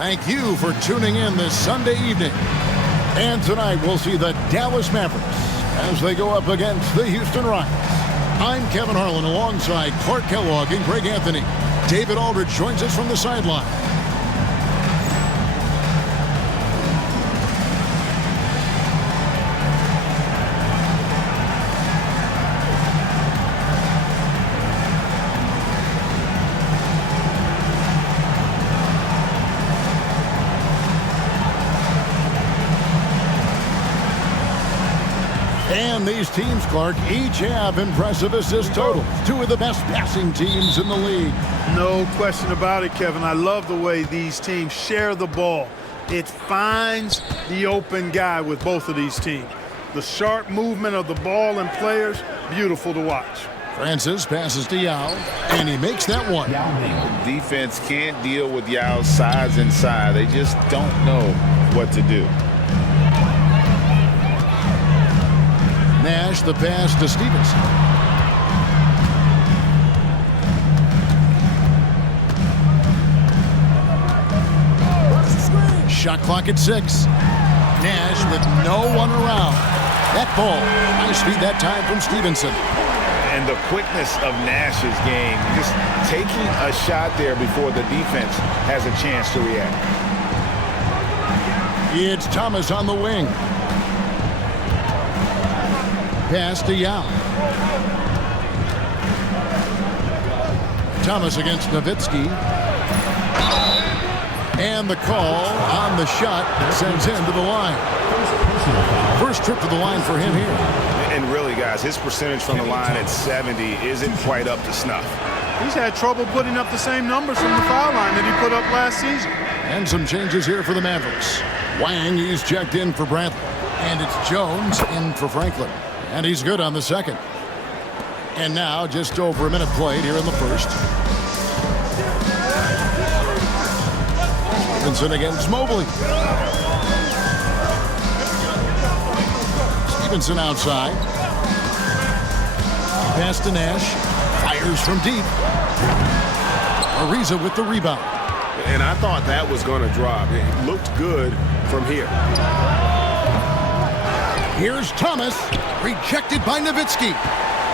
Thank you for tuning in this Sunday evening. And tonight we'll see the Dallas Mavericks as they go up against the Houston Rockets. I'm Kevin Harlan alongside Clark Kellogg and Greg Anthony. David Aldridge joins us from the sideline. And these teams, Clark, each have impressive assist totals. Two of the best passing teams in the league. No question about it, Kevin. I love the way these teams share the ball. It finds the open guy with both of these teams. The sharp movement of the ball and players, beautiful to watch. Francis passes to Yao, and he makes that one. The defense can't deal with Yao's size inside. They just don't know what to do. Nash the pass to Stevenson. Shot clock at 6. Nash with no one around. That ball, nice feed that time from Stevenson. And the quickness of Nash's game, just taking a shot there before the defense has a chance to react. It's Thomas on the wing. Pass to Yao. Thomas against Nowitzki. And the call on the shot sends him to the line. First trip to the line for him here. And really, guys, his percentage from the line at 70 isn't quite up to snuff. He's had trouble putting up the same numbers from the foul line that he put up last season. And some changes here for the Mavericks. Wang, he's checked in for Bradley. And it's Jones in for Franklin. And he's good on the second. And now just over a minute played here in the first. Stevenson against Mobley. Stevenson outside. Pass to Nash. Fires from deep. Ariza with the rebound. And I thought that was going to drop. It looked good from here. Here's Thomas, rejected by Nowitzki.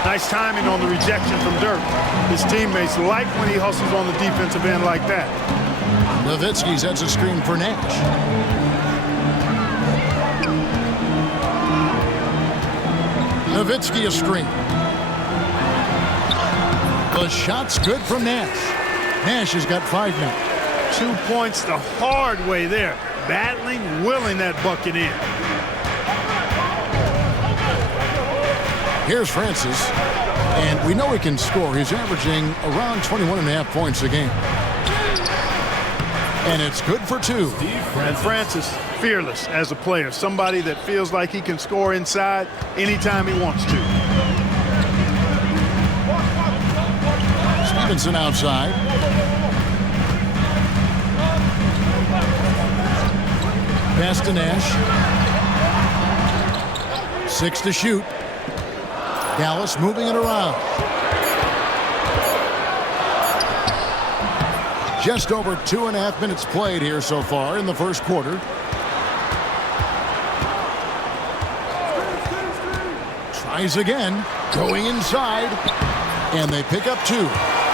Nice timing on the rejection from Dirk. His teammates like when he hustles on the defensive end like that. Nowitzki sets a screen for Nash. Nowitzki a screen. The shot's good from Nash. Nash has got 5 now. 2 points the hard way there. Battling, willing that bucket in. Here's Francis, and we know he can score. He's averaging around 21.5 points a game. And it's good for 2. And Francis, fearless as a player. Somebody that feels like he can score inside anytime he wants to. Stevenson outside. Pass to Nash. 6 to shoot. Dallas moving it around. Just over 2.5 minutes played here so far in the first quarter. Tries again, going inside, and they pick up 2.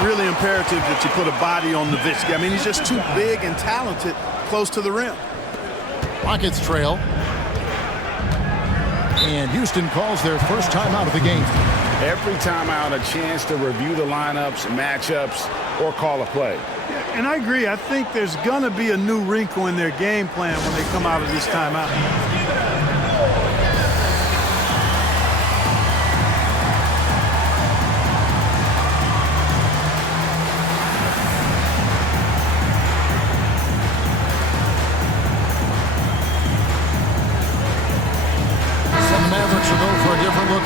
Really imperative that you put a body on Nowitzki. I mean, he's just too big and talented close to the rim. Rockets trail. And Houston calls their first timeout of the game. Every timeout, a chance to review the lineups, matchups, or call a play. Yeah, and I agree. I think there's going to be a new wrinkle in their game plan when they come out of this timeout.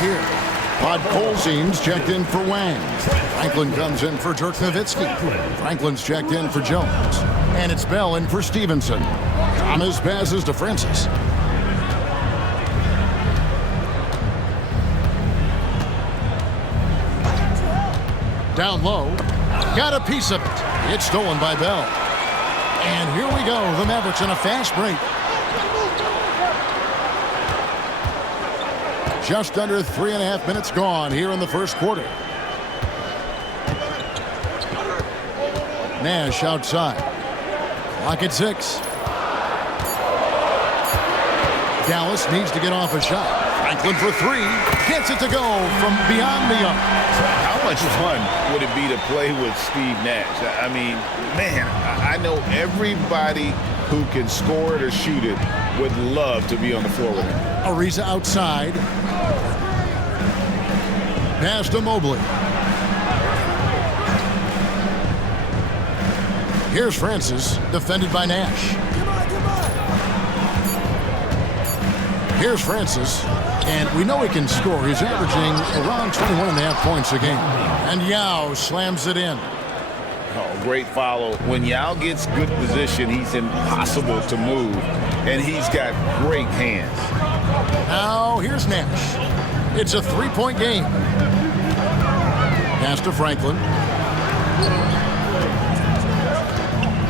Here. Pod Colzeen's checked in for Wang. Franklin comes in for Dirk Nowitzki. Franklin's checked in for Jones. And it's Bell in for Stevenson. Thomas passes to Francis. Down low. Got a piece of it. It's stolen by Bell. And here we go. The Mavericks in a fast break. Just under 3.5 minutes gone here in the first quarter. Nash outside. Clock at 6. Dallas needs to get off a shot. Franklin for 3. Gets it to go from beyond the arc. How much fun would it be to play with Steve Nash? I mean, man, I know everybody who can score it or shoot it would love to be on the floor with him. Ariza outside. Pass to Mobley. Here's Francis, defended by Nash. Here's Francis, and we know he can score. He's averaging around 21.5 points a game. And Yao slams it in. Oh, great follow. When Yao gets good position, he's impossible to move, and he's got great hands. Now, here's Nash. It's a 3-point game. Pass to Franklin.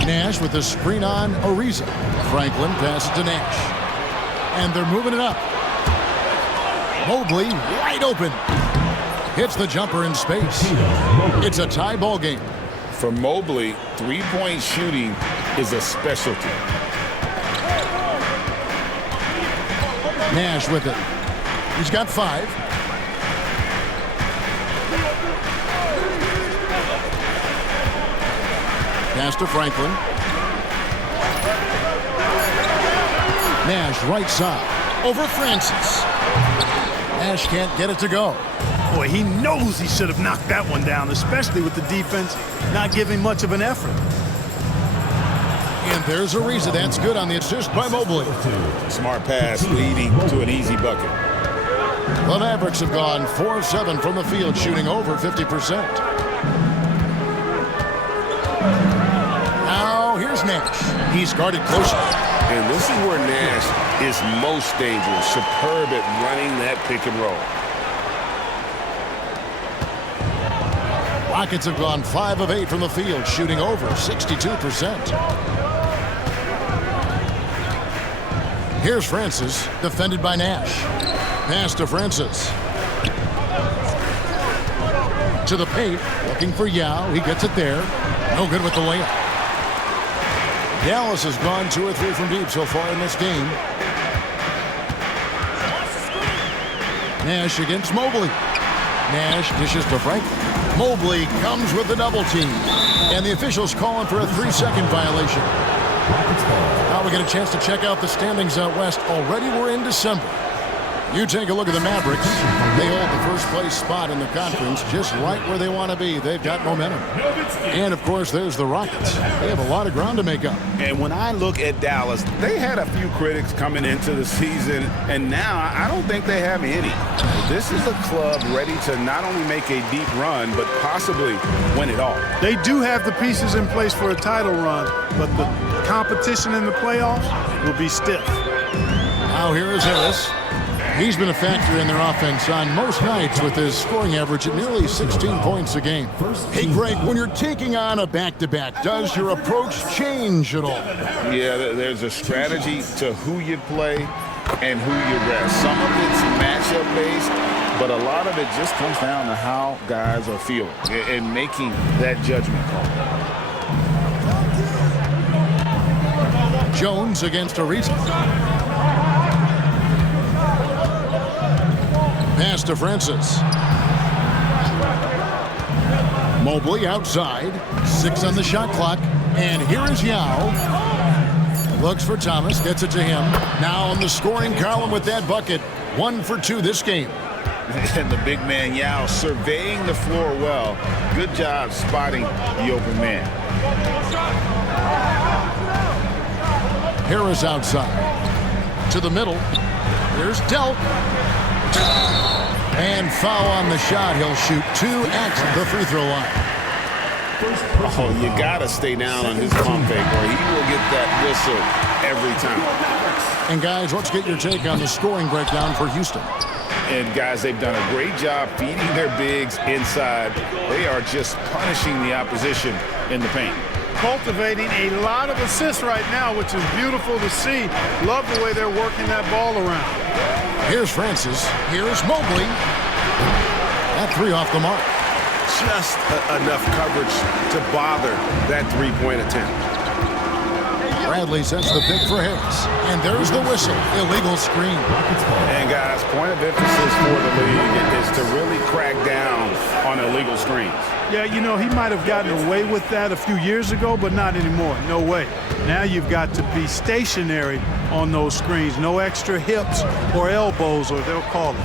Nash with the screen on Ariza. Franklin passes to Nash. And they're moving it up. Mobley wide open. Hits the jumper in space. It's a tie ball game. For Mobley, three-point shooting is a specialty. Nash with it. He's got 5. Pass to Franklin. Nash right side. Over Francis. Nash can't get it to go. Boy, he knows he should have knocked that one down, especially with the defense not giving much of an effort. And there's Ariza. That's good on the assist by Mobley. Smart pass leading to an easy bucket. The Mavericks have gone 4 of 7 from the field, shooting over 50%. Now here's Nash. He's guarded closely. And this is where Nash is most dangerous. Superb at running that pick and roll. Rockets have gone 5 of 8 from the field, shooting over 62%. Here's Francis, defended by Nash. Pass to Francis. To the paint, looking for Yao. He gets it there. No good with the layup. Dallas has gone 2 or 3 from deep so far in this game. Nash against Mobley. Nash dishes to Franklin. Mobley comes with the double team. And the officials calling for a 3-second violation. Now we get a chance to check out the standings out west. Already we're in December. You take a look at the Mavericks. They hold the first place spot in the conference just right where they want to be. They've got momentum. And, of course, there's the Rockets. They have a lot of ground to make up. And when I look at Dallas, they had a few critics coming into the season, and now I don't think they have any. This is a club ready to not only make a deep run, but possibly win it all. They do have the pieces in place for a title run, but the competition in the playoffs will be stiff. Now here is Harris. He's been a factor in their offense on most nights with his scoring average at nearly 16 points a game. Hey, Greg, when you're taking on a back-to-back, does your approach change at all? Yeah, there's a strategy to who you play and who you rest. Some of it's matchup-based, but a lot of it just comes down to how guys are feeling and making that judgment call. Jones against Ariza. Pass to Francis. Mobley outside. 6 on the shot clock. And here is Yao. Looks for Thomas. Gets it to him. Now on the scoring column with that bucket. 1 for 2 this game. And the big man Yao surveying the floor well. Good job spotting the open man. Harris outside. To the middle. Here's Delk. And foul on the shot. He'll shoot 2 at the free throw line. Oh, you got to stay down on his pump fake, or he will get that whistle every time. And, guys, let's get your take on the scoring breakdown for Houston. And, guys, they've done a great job feeding their bigs inside. They are just punishing the opposition in the paint. cultivating a lot of assists right now, which is beautiful to see. Love the way they're working that ball around. Here's Francis. Here's Mobley. That three off the mark. Just enough coverage to bother that three-point attempt. Bradley sets the pick for Harris. And there's the whistle. Illegal screen. And guys, point of emphasis for the league is to really crack down on illegal screens. Yeah, you know, he might have gotten away with that a few years ago, but not anymore. No way. Now you've got to be stationary on those screens. No extra hips or elbows, or they'll call it.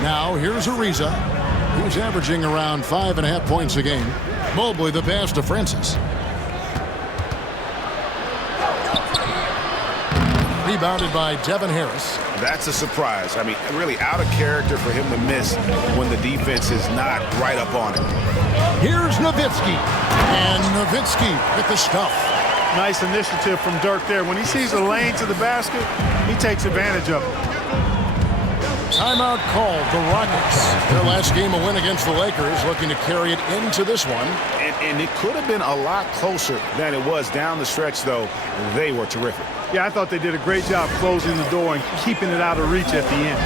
Now here's Ariza, who's averaging around 5.5 points a game. Mobley the pass to Francis. Rebounded by Devin Harris. That's a surprise. I mean, really out of character for him to miss when the defense is not right up on him. Here's Nowitzki. And Nowitzki with the stuff. Nice initiative from Dirk there. When he sees a lane to the basket, he takes advantage of it. Timeout called. The Rockets, their last game a win against the Lakers, looking to carry it into this one. And it could have been a lot closer than it was down the stretch, though. They were terrific. Yeah, I thought they did a great job closing the door and keeping it out of reach at the end.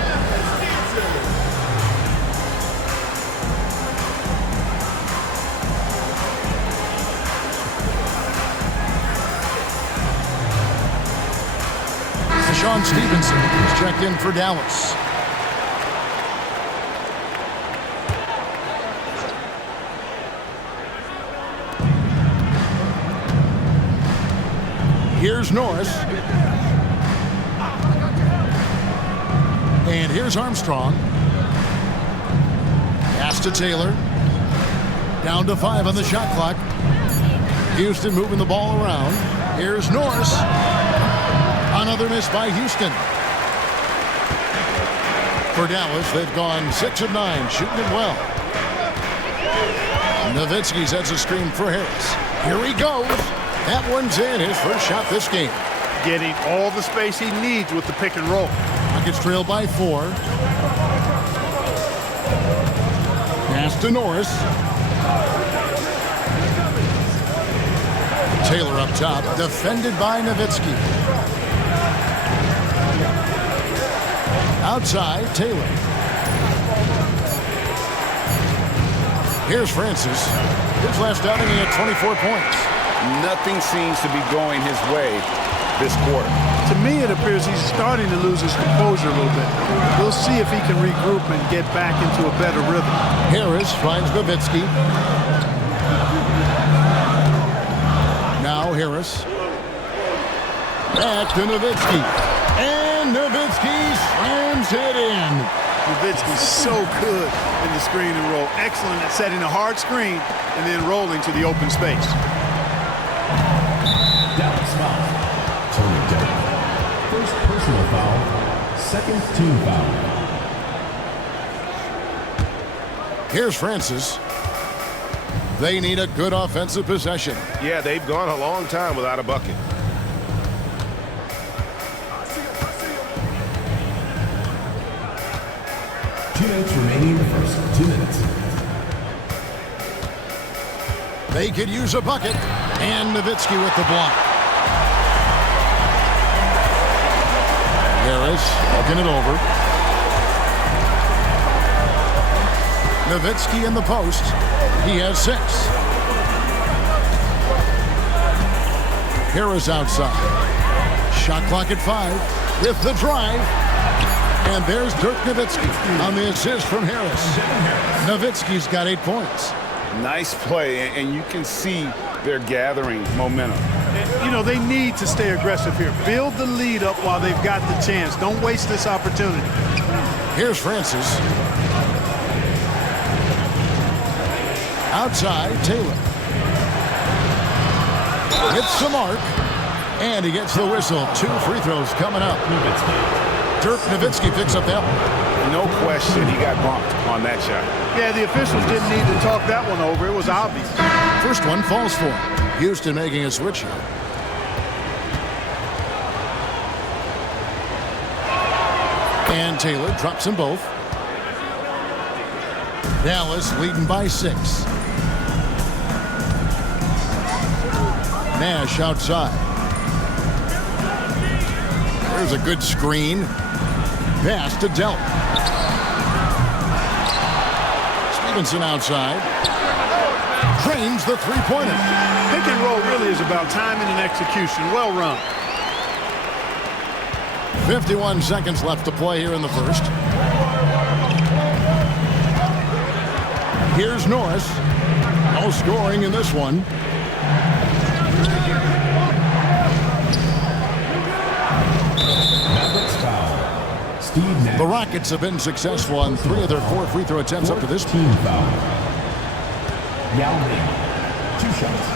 Sean Stevenson is checked in for Dallas. Here's Norris. And here's Armstrong. Pass to Taylor. Down to 5 on the shot clock. Houston moving the ball around. Here's Norris. Another miss by Houston. For Dallas, they've gone 6 of 9, shooting it well. Nowitzki sets a screen for Harris. Here he goes. That one's in, his first shot this game. Getting all the space he needs with the pick and roll. Rockets trail by 4. Pass to Norris. Taylor up top, defended by Nowitzki. Outside, Taylor. Here's Francis. His last outing, he had 24 points. Nothing seems to be going his way this quarter. To me, it appears he's starting to lose his composure a little bit. We'll see if he can regroup and get back into a better rhythm. Harris finds Nowitzki. Now Harris. Back to Nowitzki. And Nowitzki slams it in. Nowitzki's so good in the screen and roll. Excellent at setting a hard screen and then rolling to the open space. Dallas foul. Tony Delk. First personal foul. Second team foul. Here's Francis. They need a good offensive possession. Yeah, they've gone a long time without a bucket. 2 minutes remaining in the first. 2 minutes. They could use a bucket. And Nowitzki with the block. Harris looking it over. Nowitzki in the post. He has 6. Harris outside. Shot clock at 5 with the drive. And there's Dirk Nowitzki on the assist from Harris. Nowitzki's got 8 points. Nice play, and you can see they're gathering momentum. You know, they need to stay aggressive here. Build the lead up while they've got the chance. Don't waste this opportunity. Here's Francis. Outside, Taylor. Hits the mark. And he gets the whistle. 2 free throws coming up. Dirk Nowitzki picks up that one. No question he got bumped on that shot. Yeah, the officials didn't need to talk that one over. It was obvious. First one falls for him. Houston making a switch here. And Taylor drops them both. Dallas leading by 6. Nash outside. There's a good screen. Pass to Delt. Stevenson outside. Drains the three-pointer. Pick and roll really is about timing and execution. Well run. 51 seconds left to play here in the first. Here's Norris. No scoring in this one. The Rockets have been successful on 3 of their 4 free throw attempts up to this point. Team foul. Yao Ming, 2 shots.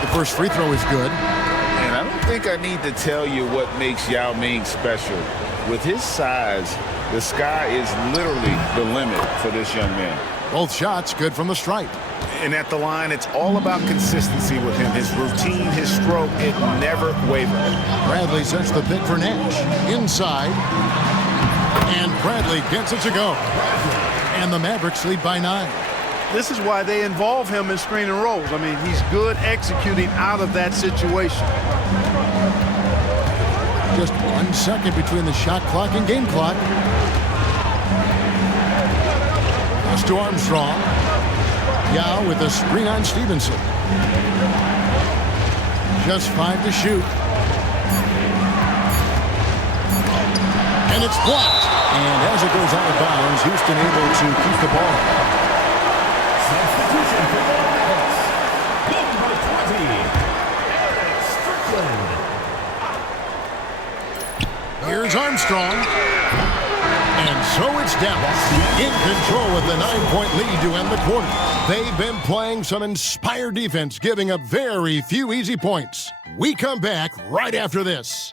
The first free throw is good. And I don't think I need to tell you what makes Yao Ming special. With his size, the sky is literally the limit for this young man. Both shots good from the stripe. And at the line, it's all about consistency with him. His routine, his stroke, it never wavers. Bradley sets the pick for Nash. Inside. And Bradley gets it to go. And the Mavericks lead by 9. This is why they involve him in screen and rolls. I mean, he's good executing out of that situation. Just 1 second between the shot clock and game clock. Pass to Armstrong. Yao with a screen on Stevenson. Just 5 to shoot. And it's blocked. And as it goes out of bounds, Houston able to keep the ball. Substitution for the Rockets. Number 20, Here's Armstrong. And so it's Dallas in control with the 9-point lead to end the quarter. They've been playing some inspired defense, giving up very few easy points. We come back right after this.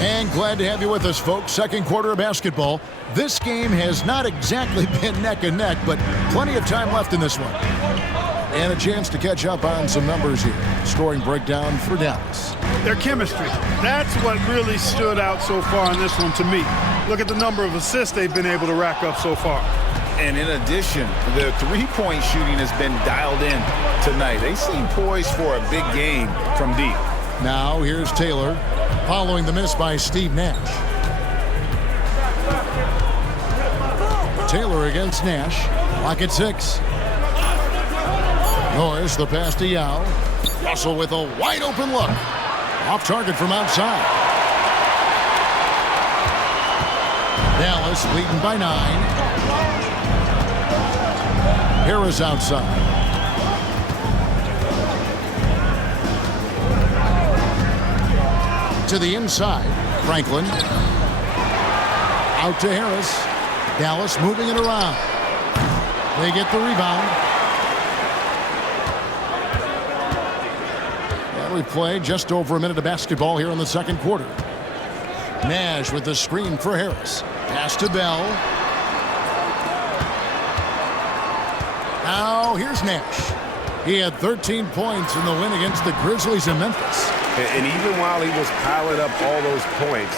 And glad to have you with us, folks. Second quarter of basketball. This game has not exactly been neck and neck, but plenty of time left in this one. And a chance to catch up on some numbers here. Scoring breakdown for Dallas. Their chemistry. That's what really stood out so far in this one to me. Look at the number of assists they've been able to rack up so far. And in addition, their three-point shooting has been dialed in tonight. They seem poised for a big game from deep. Now here's Taylor. Following the miss by Steve Nash. Taylor against Nash. Lock at 6. Norris, the pass to Yao. Russell with a wide open look. Off target from outside. Dallas leading by 9. Harris outside. To the inside. Franklin. Out to Harris. Dallas moving it around. They get the rebound. And we play just over a minute of basketball here in the second quarter. Nash with the screen for Harris. Pass to Bell. Now here's Nash. He had 13 points in the win against the Grizzlies in Memphis. And even while he was piling up all those points,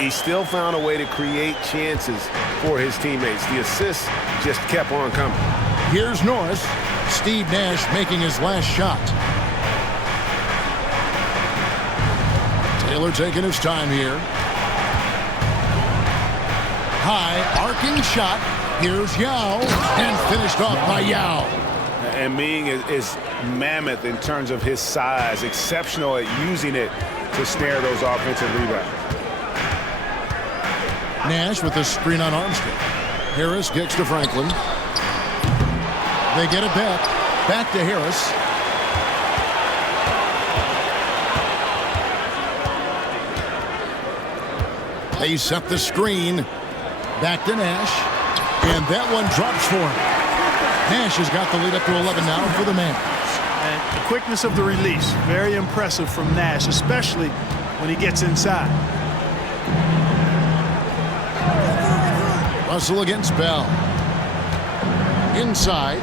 he still found a way to create chances for his teammates. The assists just kept on coming. Here's Norris. Steve Nash making his last shot. Taylor taking his time here. High arcing shot. Here's Yao. And finished off by Yao. And Ming is mammoth in terms of his size, exceptional at using it to snare those offensive rebounds. Nash with the screen on Armstrong. Harris kicks to Franklin. They get it back. Back to Harris. They set the screen. Back to Nash. And that one drops for him. Nash has got the lead up to 11 now for the Mavs. And the quickness of the release, very impressive from Nash, especially when he gets inside. hustle against Bell. Inside.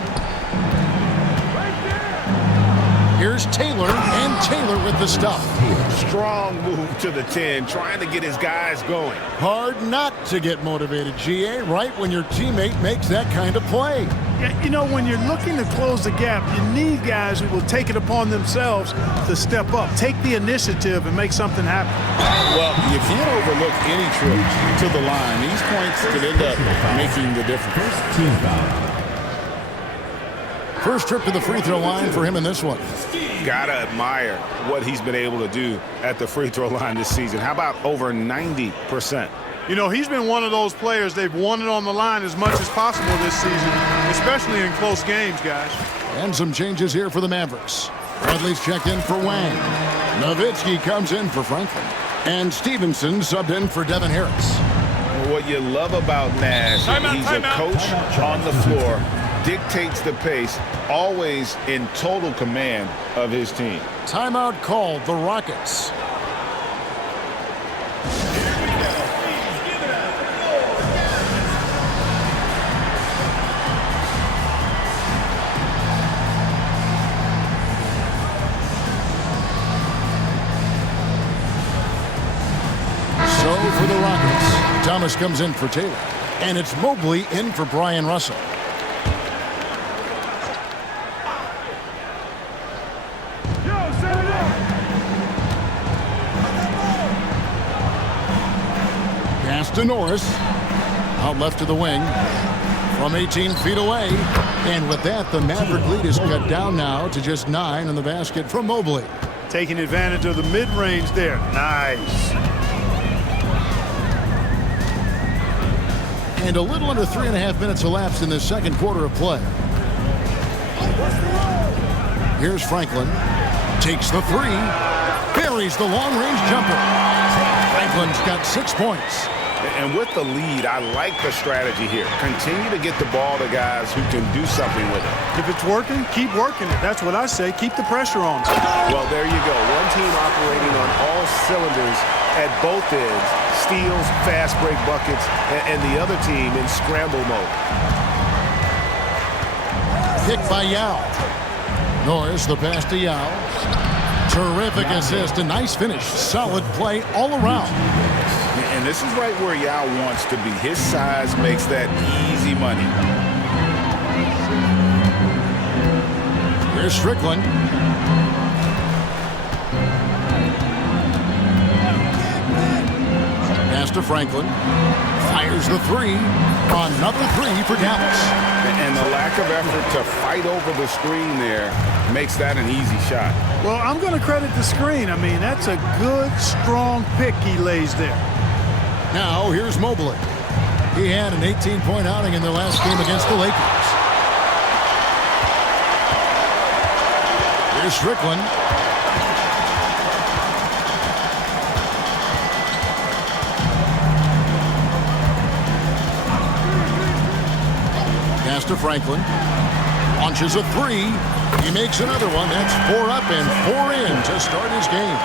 Here's Taylor, and Taylor with the stuff. Strong move to the 10, trying to get his guys going. Hard not to get motivated, GA, right when your teammate makes that kind of play. Yeah, you know, when you're looking to close the gap, you need guys who will take it upon themselves to step up, take the initiative, and make something happen. Well, you can't overlook any trip to the line. These points could end up making the difference. Team foul. First trip to the free throw line for him in this one. Gotta admire what he's been able to do at the free throw line this season. How about over 90%? You know, he's been one of those players they've won it on the line as much as possible this season, especially in close games, guys. And some changes here for the Mavericks. Bradley's checked in for Wang. Nowitzki comes in for Franklin. And Stevenson subbed in for Devin Harris. What you love about Nash, he's a coach on the floor, dictates the pace, always in total command of his team. Timeout called, the Rockets. So for the Rockets, Thomas comes in for Taylor. And it's Mobley in for Brian Russell. Pass to Norris. Out left to the wing. From 18 feet away. And with that, the Maverick lead is cut down now to just 9 in the basket from Mobley. Taking advantage of the mid-range there. Nice. And a little under 3.5 minutes elapsed in this second quarter of play. Here's Franklin. Takes the three. Buries the long-range jumper. Franklin's got 6 points. And with the lead, I like the strategy here. Continue to get the ball to guys who can do something with it. If it's working, keep working it. That's what I say. Keep the pressure on. Well, there you go. One team operating on all cylinders at both ends. Steals, fast break buckets, and the other team in scramble mode. Pick by Yao. Norris, the pass to Yao. Terrific assist, a nice finish. Solid play all around. And this is right where Yao wants to be. His size makes that easy money. Here's Strickland. Pass to Franklin. Fires the three. Another three for Dallas. And the lack of effort to fight over the screen there makes that an easy shot. Well, I'm going to credit the screen. I mean, that's a good, strong pick he lays there. Now, here's Mobley. He had an 18-point outing in their last game against the Lakers. Here's Strickland. Pass to Franklin. Launches a three. He makes another one. That's 4 up and 4 in to start his game.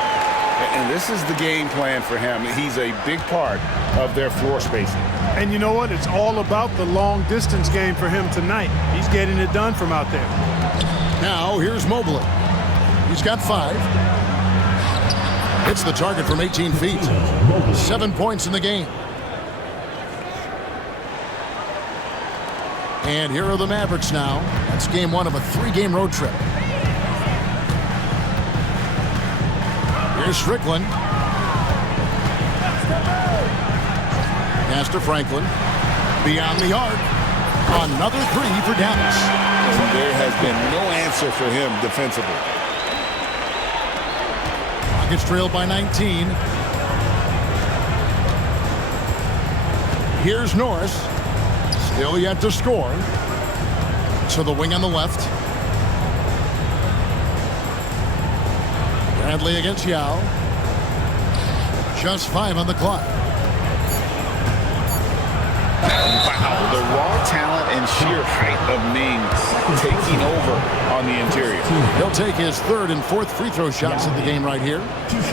And this is the game plan for him. He's a big part of their floor spacing. And you know what? It's all about the long distance game for him tonight. He's getting it done from out there. Now here's Mobley. He's got 5. Hits the target from 18 feet. 7 points in the game. And here are the Mavericks now. That's game 1 of a 3-game road trip. Here's Strickland. Pass to Franklin. Beyond the arc. Another three for Dallas. And there has been no answer for him defensively. Rockets trailed by 19. Here's Norris. Still yet to score. To the wing on the left. Bradley against Yao. Just 5 on the clock. Wow, the raw talent and sheer height of Ming taking over on the interior. He'll take his third and fourth free throw shots of the game right here.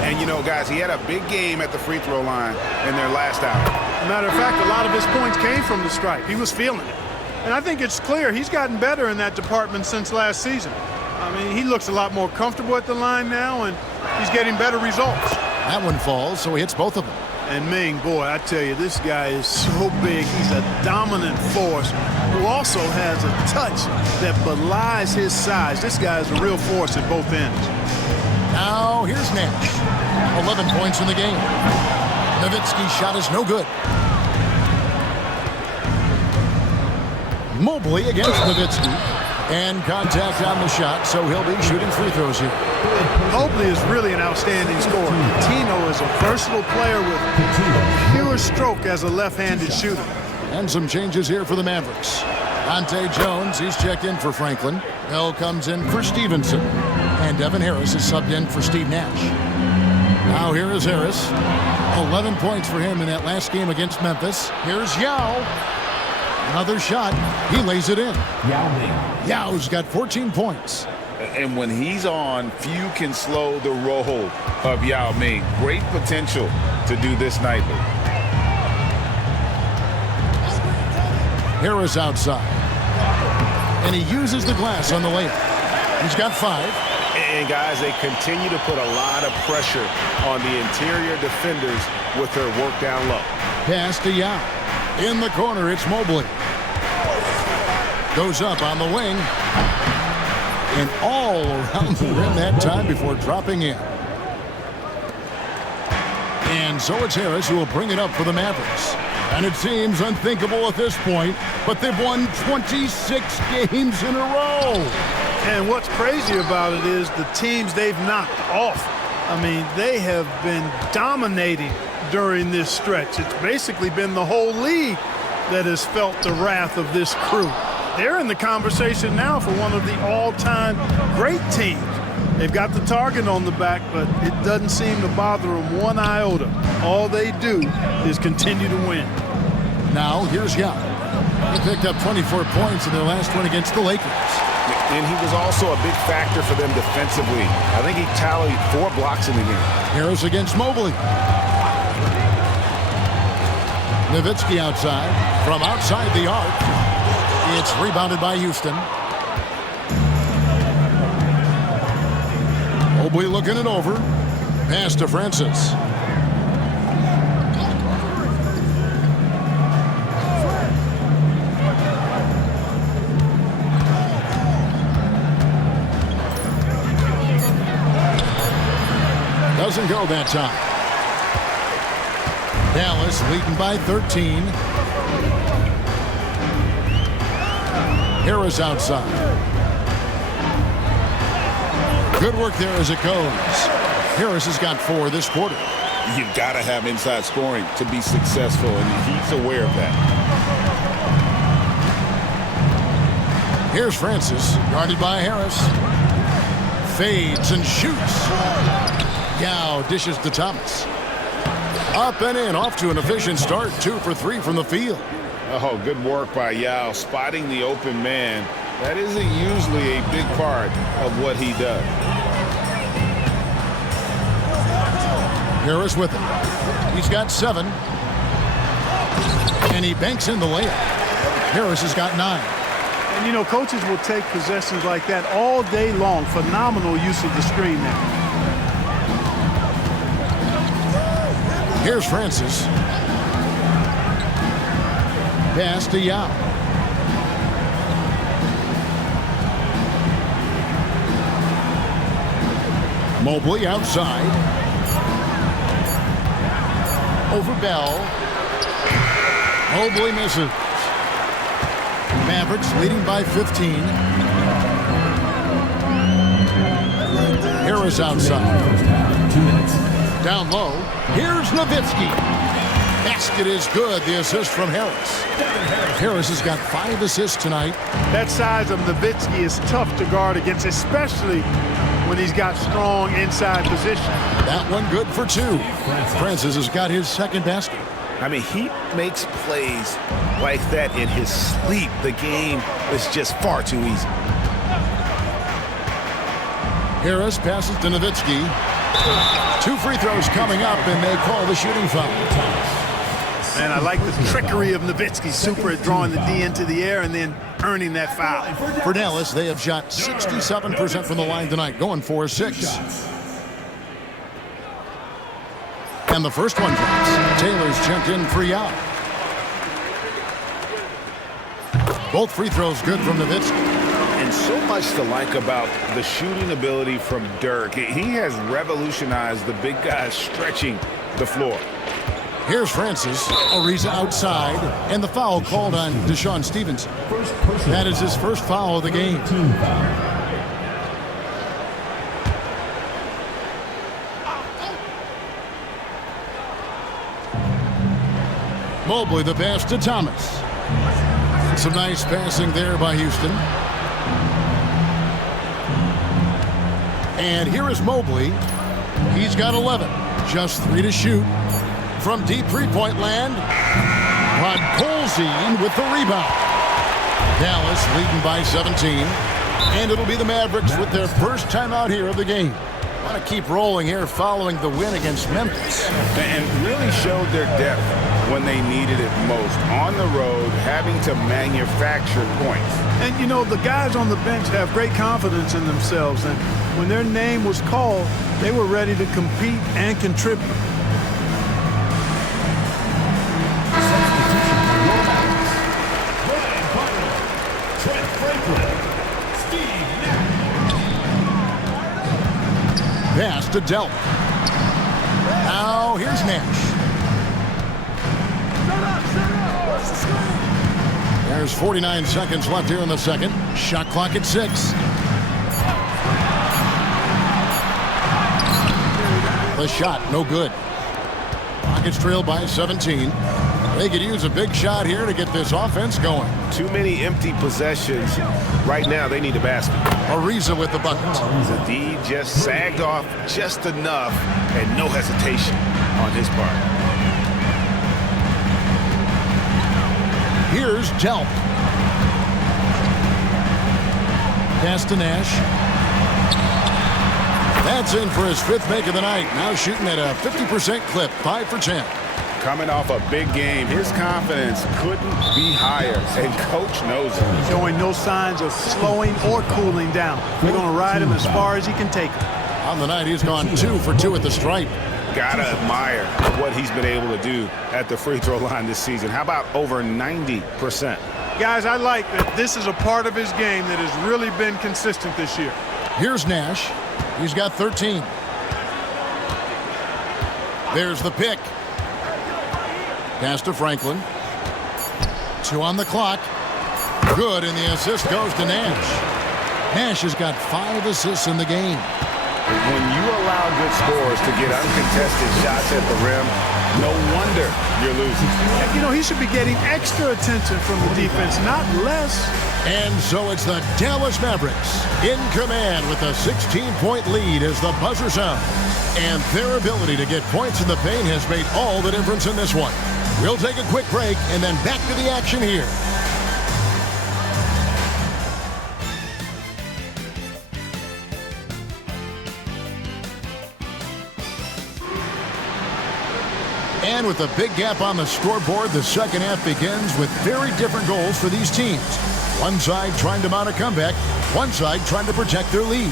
And, you know, guys, he had a big game at the free throw line in their last hour. Matter of fact, a lot of his points came from the stripe. He was feeling it. And I think it's clear he's gotten better in that department since last season. I mean, he looks a lot more comfortable at the line now, and he's getting better results. That one falls, so he hits both of them. And Ming, boy, I tell you, this guy is so big. He's a dominant force who also has a touch that belies his size. This guy is a real force at both ends. Now, here's Nash. 11 points in the game. Nowitzki's shot is no good. Mobley against Nowitzki. And contact on the shot, so he'll be shooting free throws here. Mobley is really an outstanding scorer. Tino is a versatile player with a pure stroke as a left-handed shooter. And some changes here for the Mavericks. Dante Jones, he's checked in for Franklin. Bell comes in for Stevenson. And Devin Harris is subbed in for Steve Nash. Now here is Harris. 11 points for him in that last game against Memphis. Here's Yao. Another shot. He lays it in. Yao's got 14 points. And when he's on, few can slow the roll of Yao Ming. Great potential to do this nightly. Harris outside. And he uses the glass on the layup. He's got 5. And, guys, they continue to put a lot of pressure on the interior defenders with their work down low. Pass to Yao. In the corner, it's Mobley. Goes up on the wing. And all around the rim that time before dropping in. And so it's Harris who will bring it up for the Mavericks. And it seems unthinkable at this point, but they've won 26 games in a row. And what's crazy about it is the teams they've knocked off. I mean, they have been dominating during this stretch. It's basically been the whole league that has felt the wrath of this crew. They're in the conversation now for one of the all-time great teams. They've got the target on the back, but it doesn't seem to bother them one iota. All they do is continue to win. Now, here's Yao. He picked up 24 points in their last one against the Lakers. And he was also a big factor for them defensively. I think he tallied 4 blocks in the game. Harris against Mobley. Nowitzki outside. From outside the arc. It's rebounded by Houston. Mobley looking it over. Pass to Francis. Doesn't go that time. Dallas leading by 13. Harris outside. Good work there as it goes. Harris has got 4 this quarter. You've got to have inside scoring to be successful, and he's aware of that. Here's Francis, guarded by Harris. Fades and shoots. Yao dishes to Thomas. Up and in, off to an efficient start. 2 for 3 from the field. Oh, good work by Yao, spotting the open man. That isn't usually a big part of what he does. Harris with it. He's got 7. And he banks in the layup. Harris has got 9. And, you know, coaches will take possessions like that all day long. Phenomenal use of the screen there. Here's Francis. Pass to Yao. Mobley outside. Over Bell. Mobley misses. Mavericks leading by 15. Harris outside. 2 minutes. Down low. Here's Nowitzki. Basket is good. The assist from Harris. Harris has got 5 assists tonight. That size of Nowitzki is tough to guard against, especially when he's got strong inside position. That one good for 2. Francis has got his 2nd basket. I mean, he makes plays like that in his sleep. The game is just far too easy. Harris passes to Nowitzki. 2 free throws coming up, and they call the shooting foul. And I like the trickery of Nowitzki. Super at drawing the D into the air and then earning that foul. For Dallas, they have shot 67% from the line tonight, going 4-6. And the first one drops. Taylor's checked in for Yao. Both free throws good from Nowitzki. And so much to like about the shooting ability from Dirk. He has revolutionized the big guys stretching the floor. Here's Francis. Ariza outside, and the foul called on Deshaun Stevenson. That is his first foul of the game. Mobley, the pass to Thomas. Some nice passing there by Houston. And here is Mobley. He's got 11. Just 3 to shoot. From deep three-point land, Podkolzin with the rebound. Dallas leading by 17. And it'll be the Mavericks with their first time out here of the game. Want to keep rolling here following the win against Memphis. And really showed their depth when they needed it most. On the road, having to manufacture points. And, you know, the guys on the bench have great confidence in themselves. And when their name was called, they were ready to compete and contribute. Pass to Delp. Now here's Nash. There's 49 seconds left here in the second. Shot clock at 6. The shot, no good. Rockets trail by 17. They could use a big shot here to get this offense going. Too many empty possessions. Right now, they need a basket. Ariza with the bucket. The D just sagged off just enough and no hesitation on his part. Here's Delp. Pass to Nash. That's in for his 5th make of the night. Now shooting at a 50% clip, 5 for 10. Coming off a big game, his confidence couldn't be higher, and coach knows it. Showing no signs of slowing or cooling down. They're going to ride him as far as he can take him. On the night, he's gone 2 for 2 at the stripe. Gotta admire what he's been able to do at the free throw line this season. How about over 90%? Guys, I like that this is a part of his game that has really been consistent this year. Here's Nash. He's got 13. There's the pick. Pass to Franklin. 2 on the clock. Good, and the assist goes to Nash. Nash has got 5 assists in the game. When you allow good scorers to get uncontested shots at the rim, no wonder you're losing. And, you know, he should be getting extra attention from the defense, not less. And so it's the Dallas Mavericks in command with a 16-point lead as the buzzer sounds. And their ability to get points in the paint has made all the difference in this one. We'll take a quick break and then back to the action here. And with a big gap on the scoreboard, the second half begins with very different goals for these teams. One side trying to mount a comeback, one side trying to protect their lead.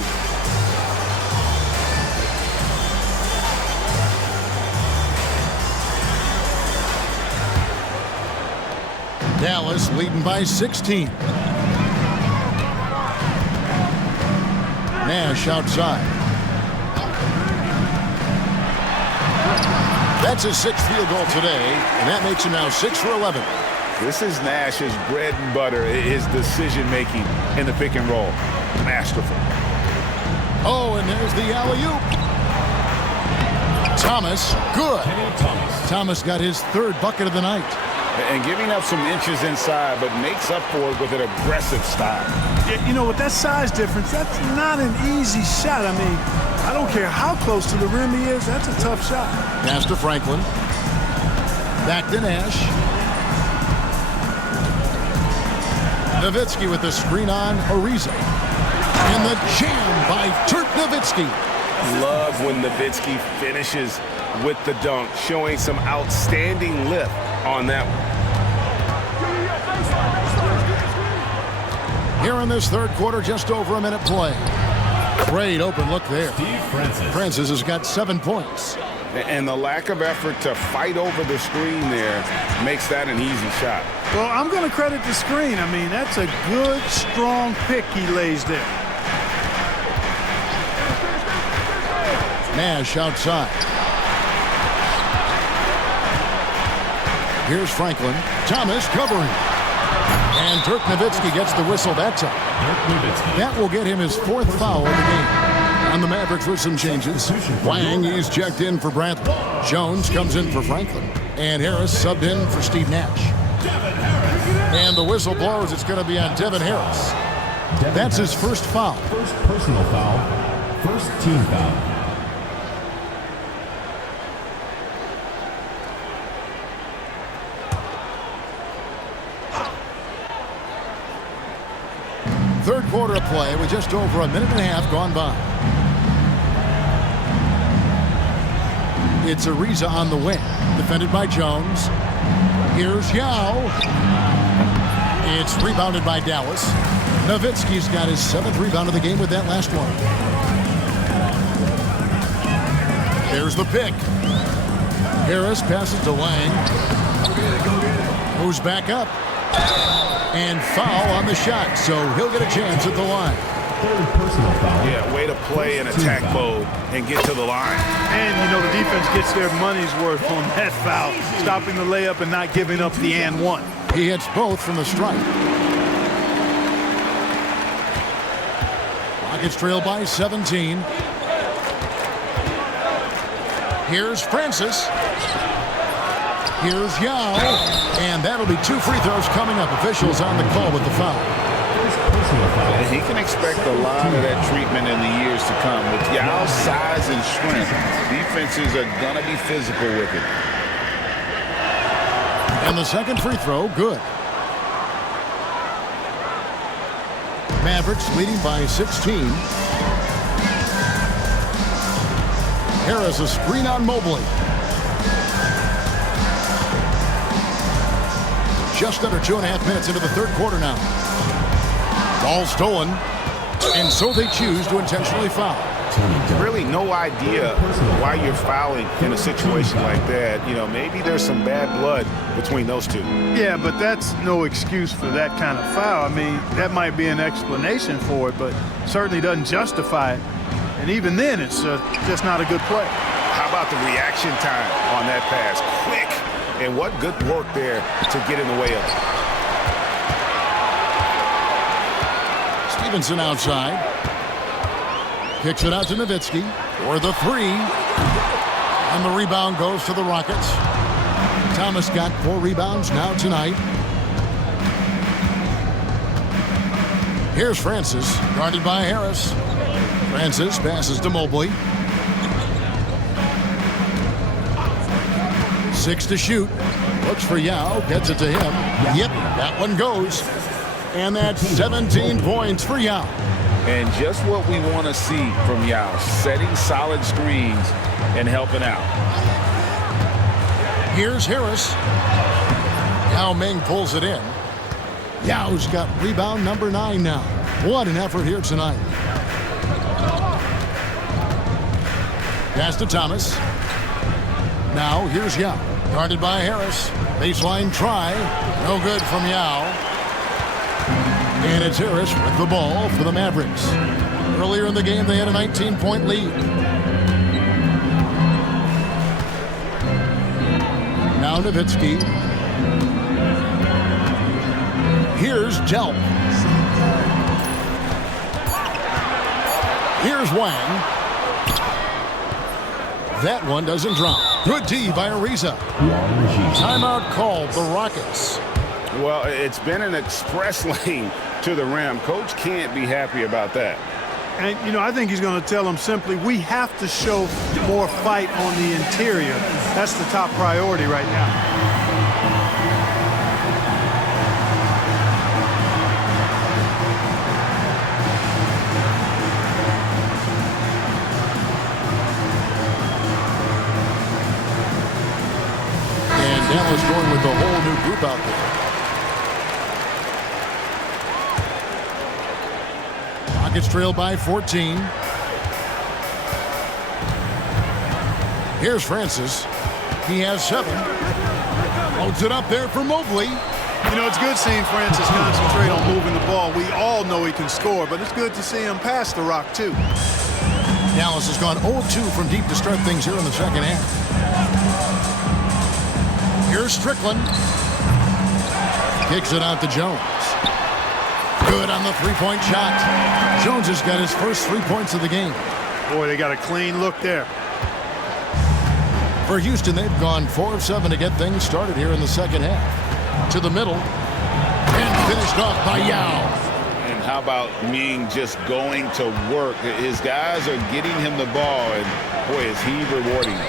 Dallas leading by 16. Nash outside. That's his 6th field goal today, and that makes him now 6 for 11. This is Nash's bread and butter, his decision-making in the pick and roll. Masterful. Oh, and there's the alley-oop. Thomas, good. Thomas got his 3rd bucket of the night. And giving up some inches inside, but makes up for it with an aggressive style. You know, with that size difference, that's not an easy shot. I mean, I don't care how close to the rim he is, that's a tough shot. Pass to Franklin. Back to Nash. Nowitzki with the screen on Ariza. And the jam by Dirk Nowitzki. Love when Nowitzki finishes with the dunk, showing some outstanding lift on that one. Here in this third quarter, just over a minute play. Great open look there. Francis has got 7 points. And the lack of effort to fight over the screen there makes that an easy shot. Well, I'm going to credit the screen. I mean, that's a good, strong pick he lays there. Nash outside. Here's Franklin. Thomas covering. And Dirk Nowitzki gets the whistle that time. That will get him his 4th foul of the game. And the Mavericks with some changes. Wang, he's checked in for Bradley. Jones comes in for Franklin. And Harris subbed in for Steve Nash. And the whistle blows. It's going to be on Devin Harris. That's his first foul. First personal foul. First team foul. Third quarter of play with just over a minute and a half gone by. It's Ariza on the wing, defended by Jones. Here's Yao. It's rebounded by Dallas. Nowitzki's got his 7th rebound of the game with that last one. There's the pick. Harris passes to Wang. Moves back up. And foul on the shot, so he'll get a chance at the line. Third personal foul. Yeah, way to play in attack mode and get to the line. And, you know, the defense gets their money's worth on that foul, stopping the layup and not giving up the and one. He hits both from the strike. Rockets trail by 17. Here's Francis. Here's Yao. And that'll be 2 free throws coming up. Officials on the call with the foul. He can expect a lot of that treatment in the years to come. With Yao's size and strength, defenses are going to be physical with it. And the second free throw, good. Mavericks leading by 16. Harris a screen on Mobley. Just under 2.5 minutes into the third quarter now. Ball stolen, and so they choose to intentionally foul. Really no idea why you're fouling in a situation like that. You know, maybe there's some bad blood between those two. Yeah, but that's no excuse for that kind of foul. I mean, that might be an explanation for it, but certainly doesn't justify it. And even then, it's just not a good play. How about the reaction time on that pass? Quick. And what good work there to get in the way of it. Stevenson outside. Kicks it out to Nowitzki for the 3. And the rebound goes to the Rockets. Thomas got 4 rebounds now tonight. Here's Francis, guarded by Harris. Francis passes to Mobley. 6 to shoot. Looks for Yao. Gets it to him. Yep, that one goes. And that's 17 points for Yao. And just what we want to see from Yao. Setting solid screens and helping out. Here's Harris. Yao Ming pulls it in. Yao's got rebound number 9 now. What an effort here tonight. Pass to Thomas. Now here's Yao. Guarded by Harris. Baseline try. No good from Yao. And it's Harris with the ball for the Mavericks. Earlier in the game, they had a 19-point lead. Now Nowitzki. Here's Delp. Here's Wang. That one doesn't drop. Good D by Ariza. Timeout called, the Rockets. Well, it's been an express lane to the rim. Coach can't be happy about that. And, you know, I think he's going to tell them simply, we have to show more fight on the interior. That's the top priority right now. out there. Rockets trail by 14. Here's Francis. He has 7. Loads it up there for Mobley. You know, it's good seeing Francis concentrate on moving the ball. We all know he can score, but it's good to see him pass the rock, too. Dallas has gone 0-2 from deep to start things here in the second half. Here's Strickland. Kicks it out to Jones. Good on the three-point shot. Jones has got his first 3 points of the game. Boy, they got a clean look there. For Houston, they've gone 4 of 7 to get things started here in the second half. To the middle. And finished off by Yao. And how about Ming just going to work? His guys are getting him the ball, and boy, is he rewarding.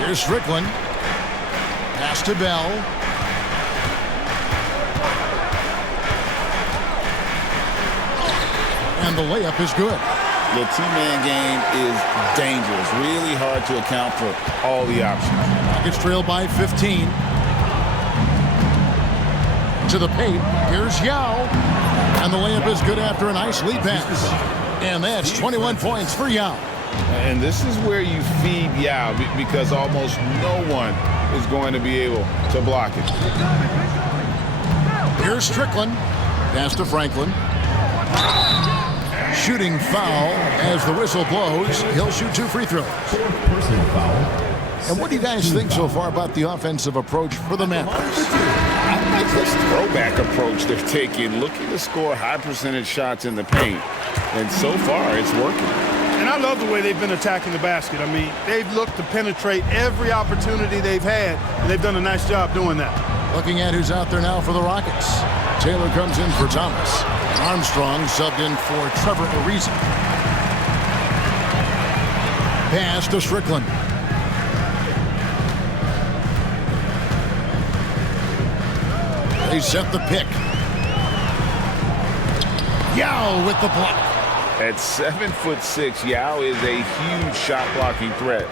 Here's Strickland. Pass to Bell. And the layup is good. The two-man game is dangerous. Really hard to account for all the options. Rockets trail by 15. To the paint. Here's Yao. And the layup is good after a nice lead pass. And that's 21 points for Yao. And this is where you feed Yao because almost no one is going to be able to block it. Here's Strickland. Pass to Franklin. Shooting foul as the whistle blows. He'll shoot 2 free throws. Personal foul. And what do you guys think so far about the offensive approach for the Mavericks? I like this throwback approach they're taking, looking to score high percentage shots in the paint. And so far, it's working. And I love the way they've been attacking the basket. I mean, they've looked to penetrate every opportunity they've had, and they've done a nice job doing that. Looking at who's out there now for the Rockets. Taylor comes in for Thomas. Armstrong subbed in for Trevor Ariza. Pass to Strickland. They set the pick. Yao with the block. At 7'6", Yao is a huge shot blocking threat.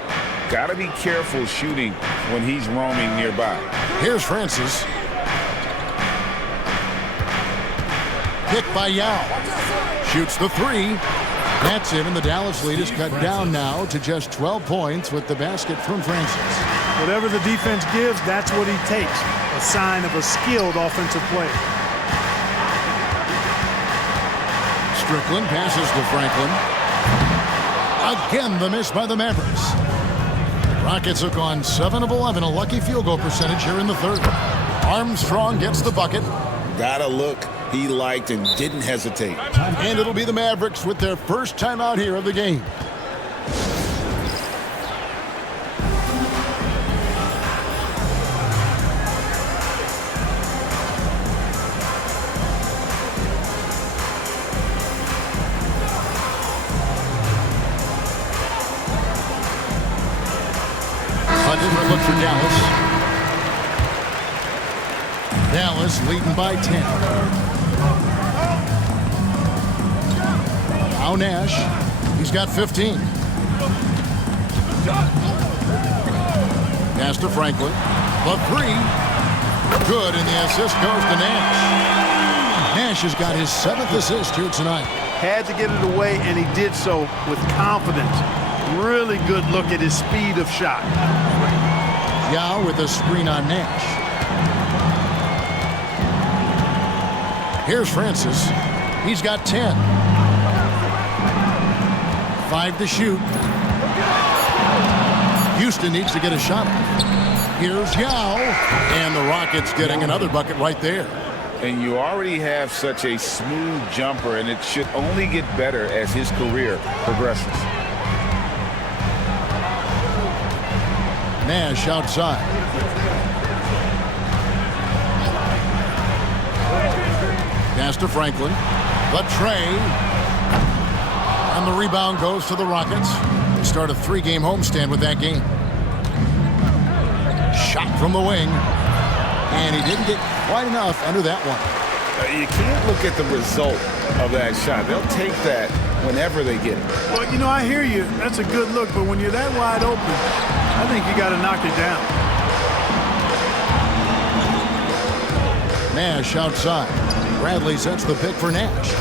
Got to be careful shooting when he's roaming nearby. Here's Francis. Pick by Yao. Shoots the 3. That's it, and the Dallas lead is cut down now to just 12 points with the basket from Francis. Whatever the defense gives, that's what he takes. A sign of a skilled offensive player. Strickland passes to Franklin. Again, the miss by the Mavericks. The Rockets have gone 7 of 11, a lucky field goal percentage here in the third. Armstrong gets the bucket. Got a look he liked and didn't hesitate. And it'll be the Mavericks with their first timeout here of the game. A different look for Dallas. Dallas leading by 10. Now Nash. He's got 15. Pass to Franklin. The 3. Good, and the assist goes to Nash. Nash has got his 7th assist here tonight. Had to get it away, and he did so with confidence. Really good look at his speed of shot. Yao with a screen on Nash. Here's Francis. He's got 10. 5 to shoot. Houston needs to get a shot. Here's Yao. And the Rockets getting another bucket right there. And you already have such a smooth jumper, and it should only get better as his career progresses. Nash outside. Pass to Franklin. The tray. And the rebound goes to the Rockets. They start a 3-game homestand with that game. Shot from the wing. And he didn't get quite enough under that one. You can't look at the result of that shot. They'll take that whenever they get it. Well, you know, I hear you. That's a good look, but when you're that wide open, I think you got to knock it down. Nash outside. Bradley sets the pick for Nash.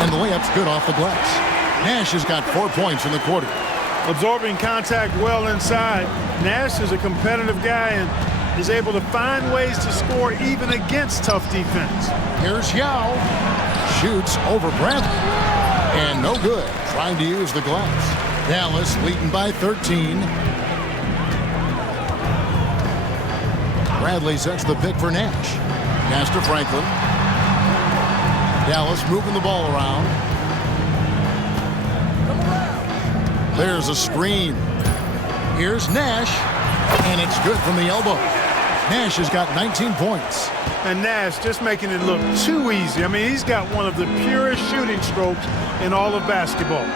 And the layup's good off the glass. Nash has got 4 points in the quarter. Absorbing contact well inside. Nash is a competitive guy and is able to find ways to score even against tough defense. Here's Yao. Shoots over Bradley. And no good. Trying to use the glass. Dallas leading by 13. Bradley sets the pick for Nash. Pass to Franklin. Dallas moving the ball around. There's a screen. Here's Nash. And it's good from the elbow. Nash has got 19 points. And Nash just making it look too easy. I mean, he's got one of the purest shooting strokes in all of basketball.